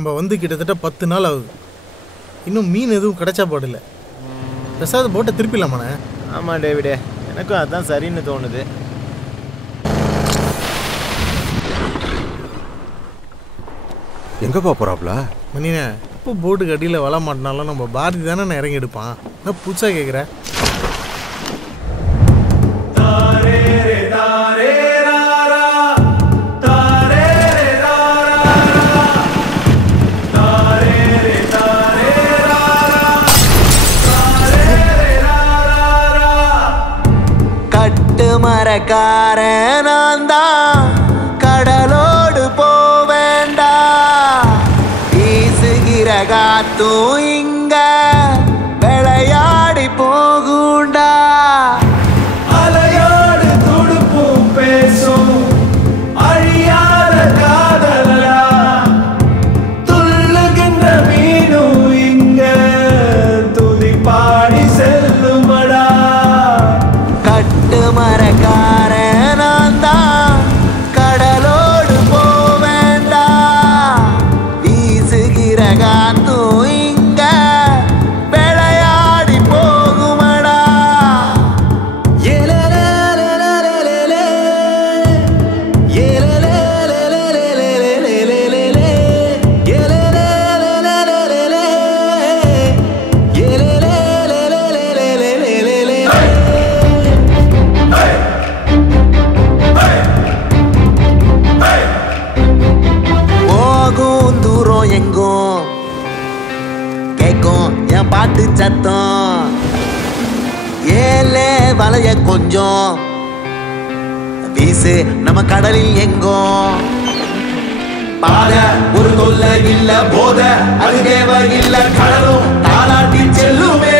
நம்ம வந்து கிட்டத்தட்ட 10 நாள் ஆகுது. இன்னும் மீன் எதுவும் கிடைச்சா பாடல. பிரசாத் போட்டை திருப்பிடலாமாண்ணே? ஆமாம் டேவிடே, எனக்கும் அதுதான் சரின்னு தோணுது. எங்கப்பா போறாப்ல? மணிண்ணே, இப்போ போட்டுக்கு அடியில் வள மாட்டினாலும் நம்ம பாரதி தானே நான் இறங்கி எடுப்பான். நான் புதுசாக கேட்குறேன். மரக்காரன் நான் தான், கடலோடு போவேண்டா, வீசுகிற காத்தும் இங்க விளையாடி போகுண்டா. அலையோடு துடுப்பும் பேசும் அழியாத காதலா, துள்ளுகின்ற மீனும் இங்க துதி பாடி செல்லுமடா. மரக்காரன் நான் தான், கடலோடு போவேண்டா, வீசுகிற காத்தும் இங்க விளையாடி போகுமடா. எங்கும் கேக்கும் என் பாட்டு சத்தம், ஏலே வளைய கொஞ்சம் வீசு நம்ம கடலில் எங்கும். பாத ஒரு தொல்ல இல்ல, போத அது தேவ இல்ல, கடலும் தாளாட்டி செல்லுமே.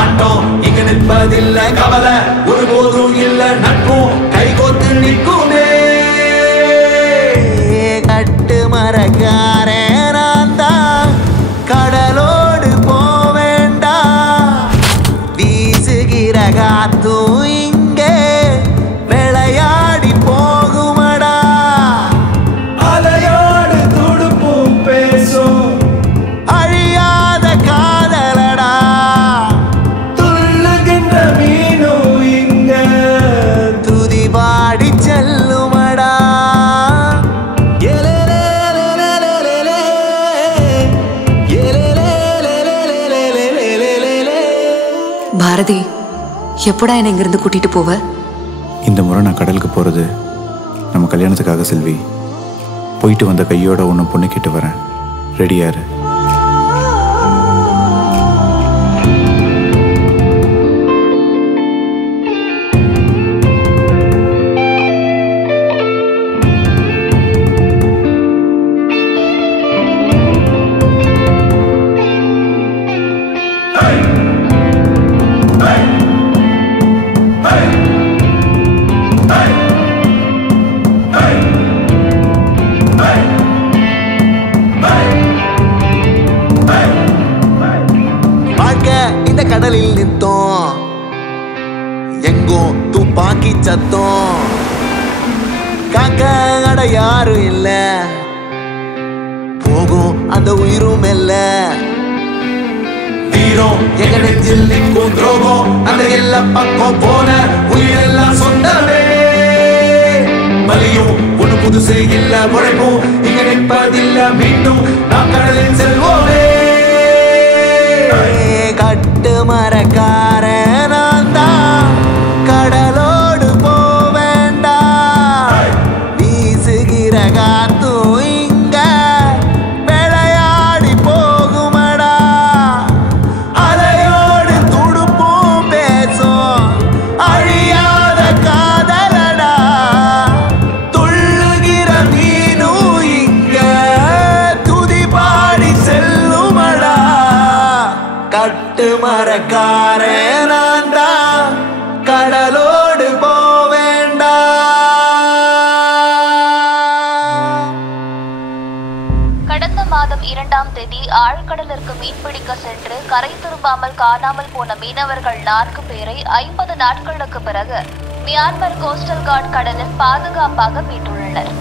ஆட்டம் இங்க நிற்பதில்ல, கவலை ஒருபோதும் இல்ல, நட்பும் கைகோத்து நிற்குமே. மரக்காரன் நான் தான், கடலோடு போவேண்டா, வீசுகிற காத்தும் இங்கே விளையாடி போகுமடா. அலையோடு துடுப்பும் பேசும் அழியாத காதலடா, துள்ளுகின்ற மீனும் இங்க துதி பாடி செல்லுமடா. பாரதி, எப்படா என்ன இங்கிருந்து கூட்டிட்டு போவ? இந்த முறை நான் கடலுக்கு போறது நம்ம கல்யாணத்துக்காக செல்வி. போயிட்டு வந்த கையோட ஒன்று பொண்ணு கேட்டு வரேன். ரெடியாரு? இந்த கடலில் நித்தோம், எங்கும் துப்பாக்கி சத்தம், காக்க அட யாரும் இல்ல, போகும் அந்த உயிரும் இல்ல. வீரம் எங்க நெஞ்சில் நிற்கும், துரோகம் அந்த எல்லா பக்கம் போன உயிரெல்லாம் சொந்தமே. வலியும் ஒண்ணு புதுசு இல்ல, உழைப்பும் இங்க நிற்பதில்ல, மீண்டும் நாம் கடலில் செல்வோமே. கட்டு மரக்காரன் நான் தான், கடலோடு போவேண்டா, வீசுகிற காத்தும் இங்க விளையாடி போகுமடா. அலையோடு துடுப்பும் பேசும் அழியாத காதலடா, துள்ளுகிற மீனும் இங்க துதி பாடி செல்லுமடா. கட்டு மரக்காரன் நான் தான், கடலோடு போவேண்டா. கடந்த மாதம் 2ஆம் தேதி ஆழ்கடலிற்கு மீன்பிடிக்க சென்று கரை திரும்பாமல் காணாமல் போன மீனவர்கள் 4 பேரை 50 நாட்களுக்கு பிறகு மியான்மர் கோஸ்டல் கார்டு கடலில் பாதுகாப்பாக மீட்டுள்ளனர்.